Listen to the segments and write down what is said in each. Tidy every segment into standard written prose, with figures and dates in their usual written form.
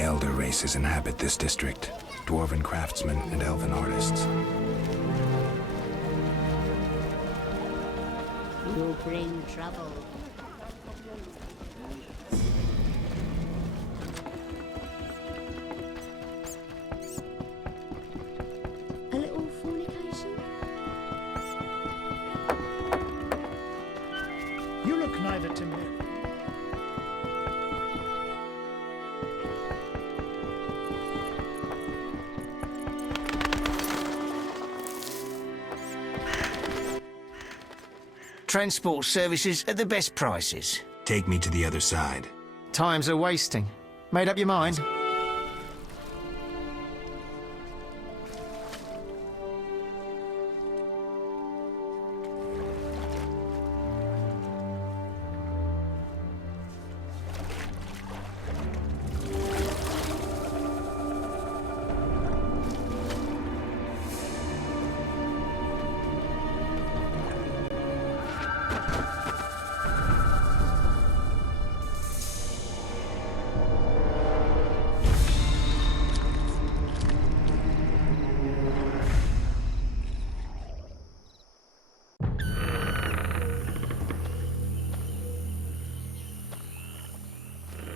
The elder races inhabit this district. Dwarven craftsmen and elven artists. You bring trouble. A little fornication? You look neither to me. Transport services at the best prices. Take me to the other side. Times are wasting. Made up your mind?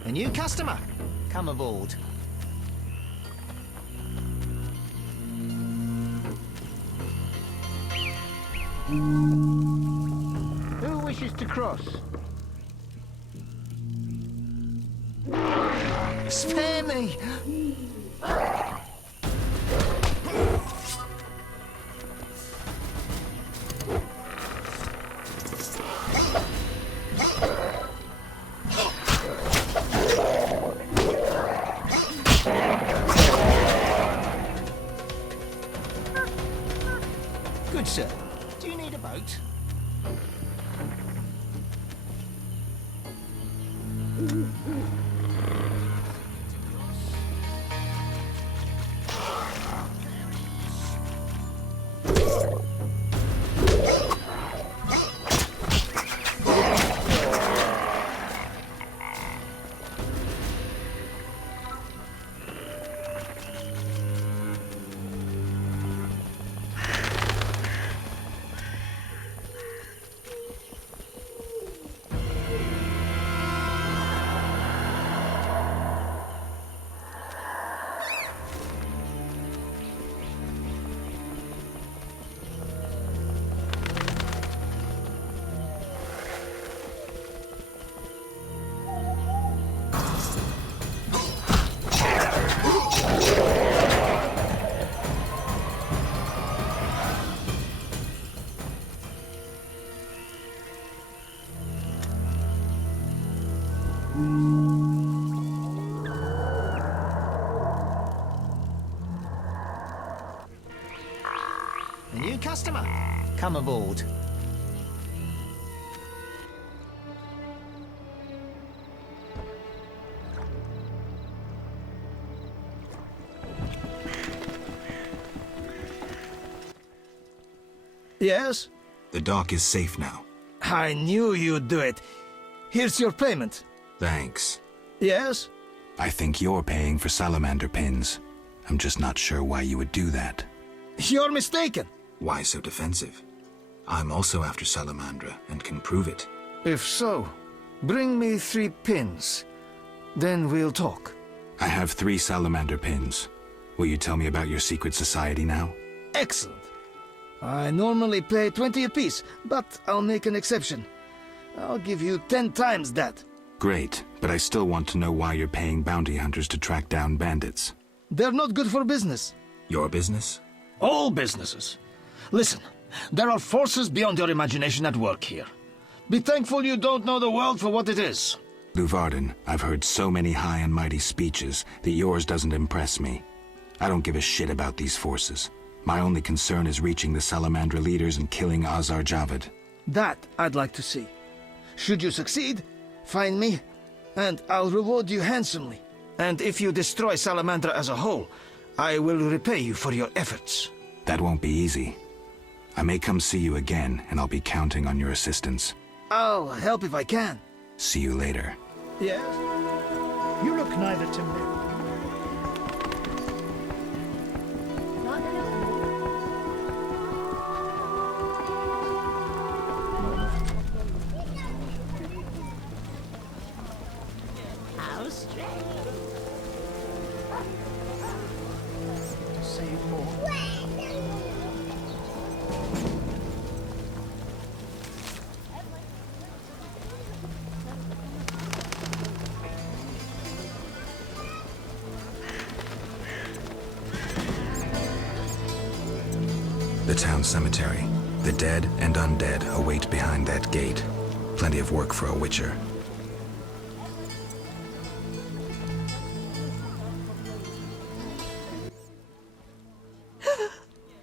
A new customer. Come aboard. Who wishes to cross? Spare me! Good sir. Do you need a boat? A new customer. Come aboard. Yes? The dock is safe now. I knew you'd do it. Here's your payment. Thanks. Yes? I think you're paying for salamander pins. I'm just not sure why you would do that. You're mistaken. Why so defensive? I'm also after Salamandra and can prove it. If so, bring me 3 pins. Then we'll talk. I have 3 salamander pins. Will you tell me about your secret society now? Excellent. I normally pay 20 apiece, but I'll make an exception. I'll give you 10 times that. Great, but I still want to know why you're paying bounty hunters to track down bandits. They're not good for business. Your business? All businesses. Listen, there are forces beyond your imagination at work here. Be thankful you don't know the world for what it is. Luvarden, I've heard so many high and mighty speeches that yours doesn't impress me. I don't give a shit about these forces. My only concern is reaching the Salamandra leaders and killing Azar Javad. That I'd like to see. Should you succeed, find me, and I'll reward you handsomely. And if you destroy Salamandra as a whole, I will repay you for your efforts. That won't be easy. I may come see you again, and I'll be counting on your assistance. I'll help if I can. See you later. Yes? You look neither to me. the town cemetery. The dead and undead await behind that gate. Plenty of work for a witcher.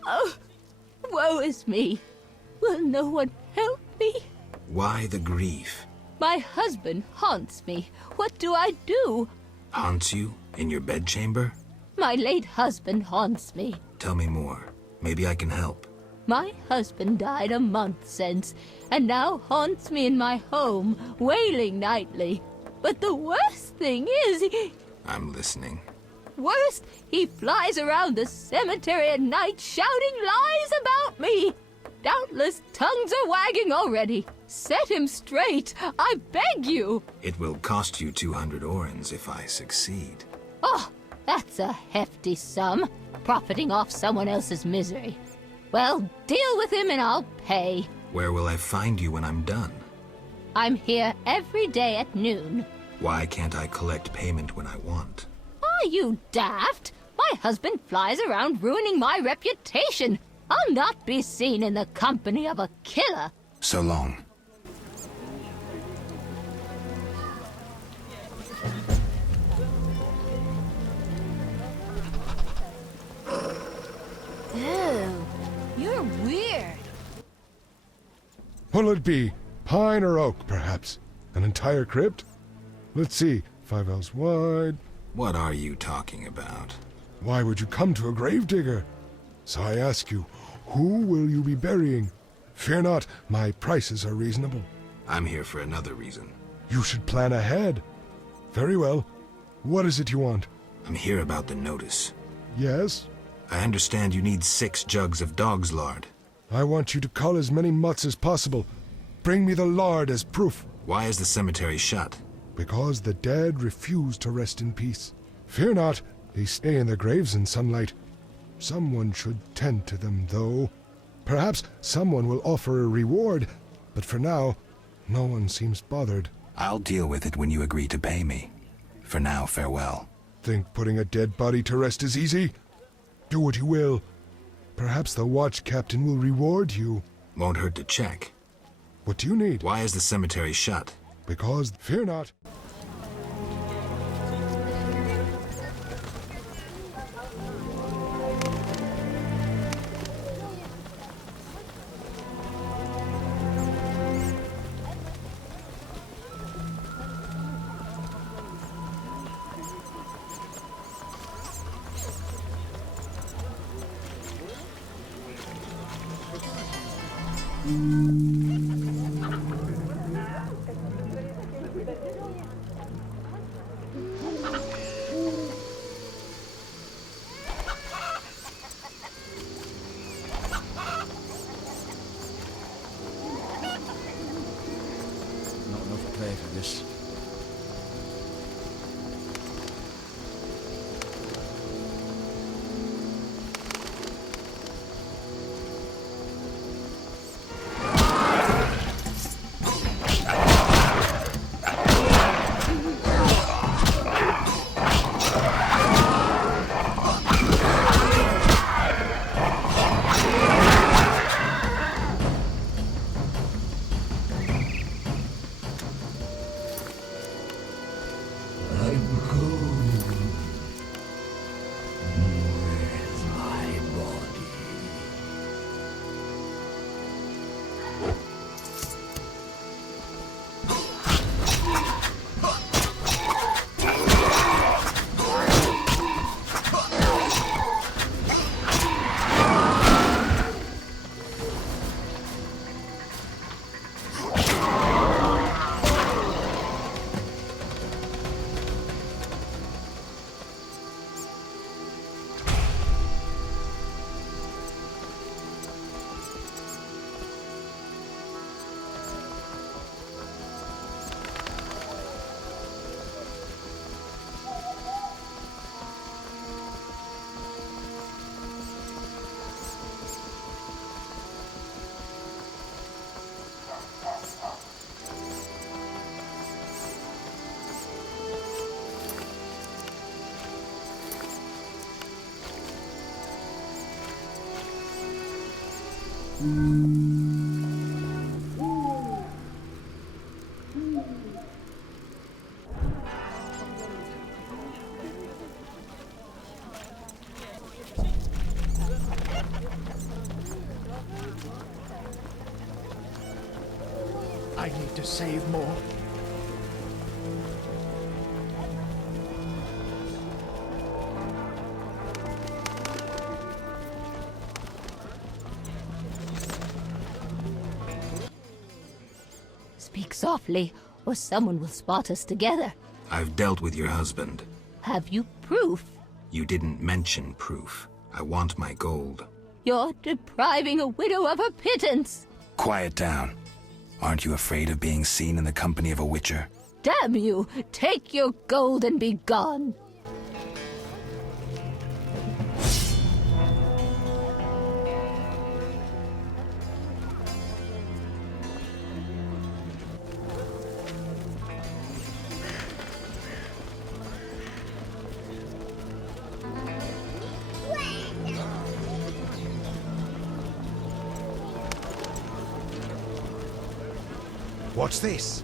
Oh, woe is me. Will no one help me? Why the grief? My husband haunts me. What do I do? Haunts you? In your bedchamber? My late husband haunts me. Tell me more. Maybe I can help. My husband died a month since, and now haunts me in my home, wailing nightly. But the worst thing is, I'm listening. worst, he flies around the cemetery at night shouting lies about me. Doubtless tongues are wagging already. Set him straight, I beg you. It will cost you 200 orens if I succeed. Oh, that's a hefty sum, profiting off someone else's misery. Well, deal with him and I'll pay. Where will I find you when I'm done? I'm here every day at noon. Why can't I collect payment when I want? Are you daft? My husband flies around ruining my reputation. I'll not be seen in the company of a killer. So long. Ew, you're weird. What'll it be? Pine or oak, perhaps? An entire crypt? Let's see. 5 ells wide. What are you talking about? Why would you come to a gravedigger? So I ask you, who will you be burying? Fear not, my prices are reasonable. I'm here for another reason. You should plan ahead. Very well. What is it you want? I'm here about the notice. Yes? I understand you need 6 jugs of dog's lard. I want you to cull as many mutts as possible. Bring me the lard as proof. Why is the cemetery shut? Because the dead refuse to rest in peace. Fear not, they stay in their graves in sunlight. Someone should tend to them, though. Perhaps someone will offer a reward, but for now, no one seems bothered. I'll deal with it when you agree to pay me. For now, farewell. Think putting a dead body to rest is easy? Do what you will. Perhaps the watch captain will reward you. Won't hurt to check. What do you need? Why is the cemetery shut? Because, fear not. Not enough play for this. I need to save more. Speak softly, or someone will spot us together. I've dealt with your husband. Have you proof? You didn't mention proof. I want my gold. You're depriving a widow of her pittance. Quiet down. Aren't you afraid of being seen in the company of a witcher? Damn you! Take your gold and be gone! What's this?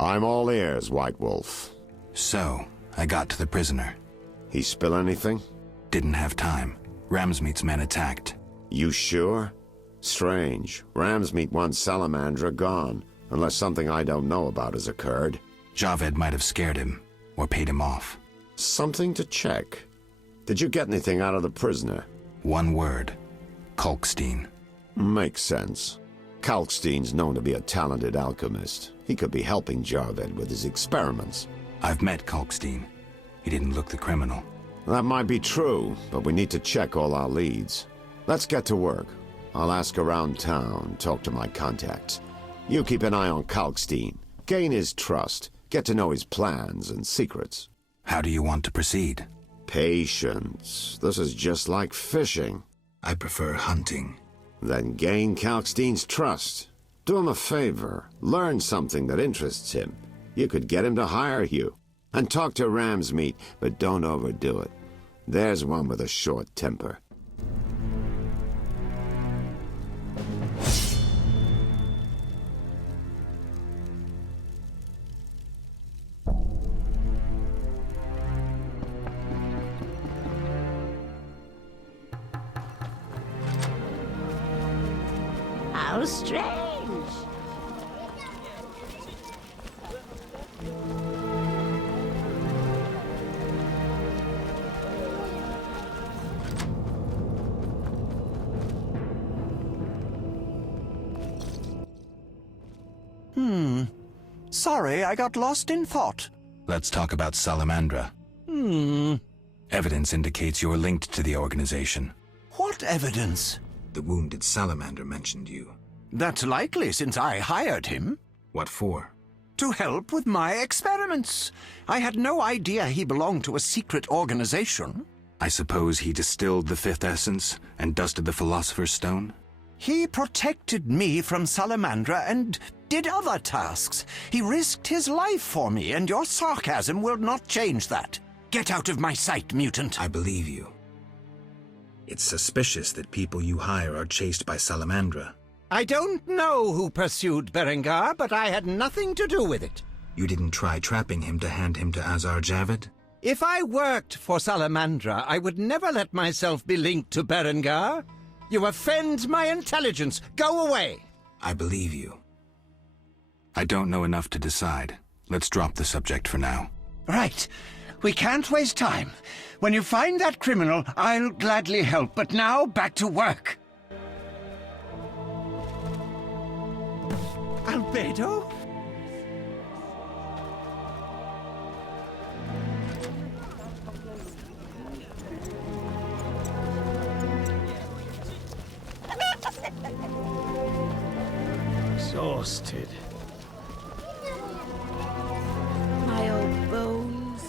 I'm all ears, White Wolf. So, I got to the prisoner. He spill anything? Didn't have time. Ramsmeat's men attacked. You sure? Strange. Ramsmeat wants Salamandra gone, unless something I don't know about has occurred. Javed might have scared him, or paid him off. Something to check. Did you get anything out of the prisoner? One word. Kalkstein. Makes sense. Kalkstein's known to be a talented alchemist. He could be helping Javed with his experiments. I've met Kalkstein. He didn't look the criminal. That might be true, but we need to check all our leads. Let's get to work. I'll ask around town, talk to my contacts. You keep an eye on Kalkstein. Gain his trust. Get to know his plans and secrets. How do you want to proceed? Patience. This is just like fishing. I prefer hunting. Then gain Kalkstein's trust. Do him a favor. Learn something that interests him. You could get him to hire you. And talk to Ramsmeat, but don't overdo it. There's one with a short temper. How strange. Sorry, I got lost in thought. Let's talk about Salamandra. Evidence indicates you're linked to the organization. What evidence? The wounded salamander mentioned you. That's likely, since I hired him. What for? To help with my experiments. I had no idea he belonged to a secret organization. I suppose he distilled the fifth essence and dusted the Philosopher's Stone? He protected me from Salamandra and did other tasks. He risked his life for me, and your sarcasm will not change that. Get out of my sight, mutant. I believe you. It's suspicious that people you hire are chased by Salamandra. I don't know who pursued Berengar, but I had nothing to do with it. You didn't try trapping him to hand him to Azar Javed? If I worked for Salamandra, I would never let myself be linked to Berengar. You offend my intelligence. Go away. I believe you. I don't know enough to decide. Let's drop the subject for now. Right. We can't waste time. When you find that criminal, I'll gladly help. But now, back to work. Albedo? Exhausted. My old bones.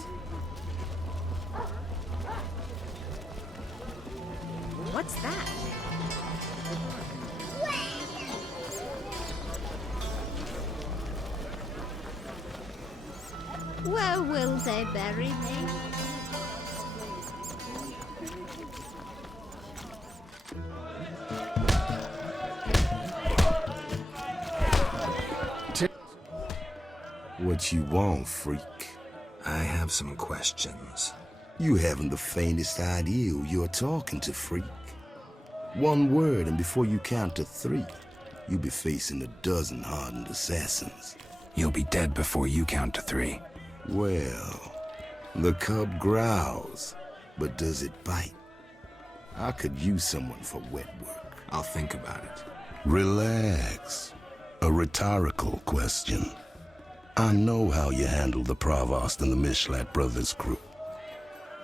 What's that? Where will they bury me? What you want, freak? I have some questions. You haven't the faintest idea who you're talking to, freak. One word, and before you count to 3, you'll be facing a dozen hardened assassins. You'll be dead before you count to 3. Well, the cub growls, but does it bite? I could use someone for wet work. I'll think about it. Relax. A rhetorical question. I know how you handled the Provost and the Mishlat brothers' crew.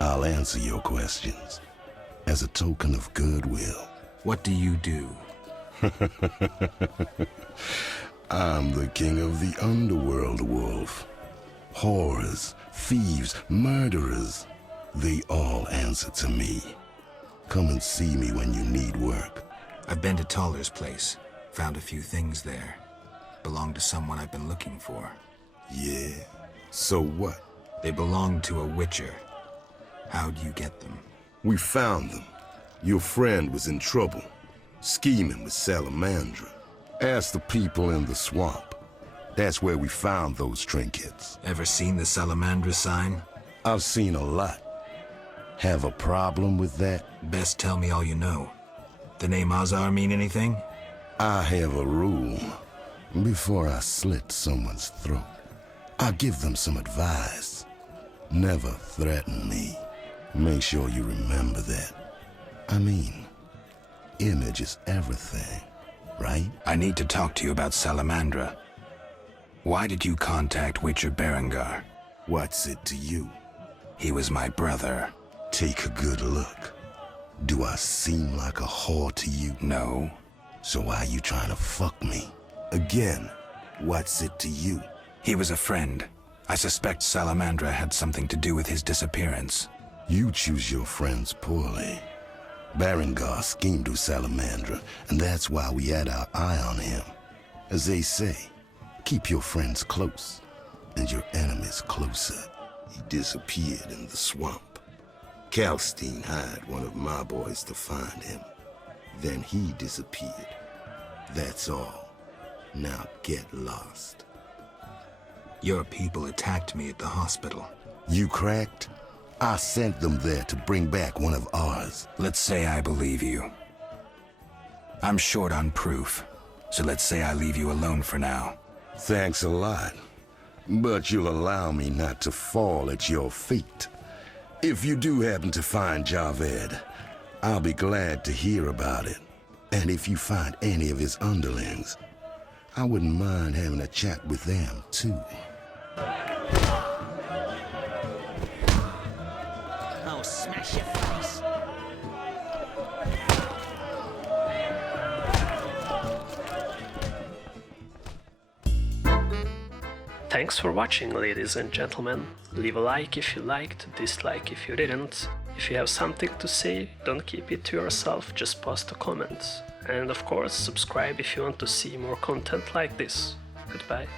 I'll answer your questions as a token of goodwill. What do you do? I'm the king of the underworld, Wolf. Whores, thieves, murderers, they all answer to me. Come and see me when you need work. I've been to Toller's place. Found a few things there. Belong to someone I've been looking for. Yeah? So what? They belong to a Witcher. How'd you get them? We found them. Your friend was in trouble, scheming with Salamandra. Ask the people in the swamp. That's where we found those trinkets. Ever seen the Salamandra sign? I've seen a lot. Have a problem with that? Best tell me all you know. The name Azar mean anything? I have a rule. Before I slit someone's throat, I give them some advice. Never threaten me. Make sure you remember that. I mean, image is everything, right? I need to talk to you about Salamandra. Why did you contact Witcher Berengar? What's it to you? He was my brother. Take a good look. Do I seem like a whore to you? No. So why you trying to fuck me? Again, what's it to you? He was a friend. I suspect Salamandra had something to do with his disappearance. You choose your friends poorly. Berengar schemed with Salamandra, and that's why we had our eye on him. As they say, keep your friends close, and your enemies closer. He disappeared in the swamp. Kalkstein hired one of my boys to find him. Then he disappeared. That's all. Now get lost. Your people attacked me at the hospital. You cracked? I sent them there to bring back one of ours. Let's say I believe you. I'm short on proof, so let's say I leave you alone for now. Thanks a lot. But you'll allow me not to fall at your feet. If you do happen to find Javed, I'll be glad to hear about it. And if you find any of his underlings, I wouldn't mind having a chat with them, too. I'll smash your face. Thanks for watching, ladies and gentlemen. Leave a like if you liked, dislike if you didn't. If you have something to say, don't keep it to yourself, just post a comment. And of course, subscribe if you want to see more content like this. Goodbye.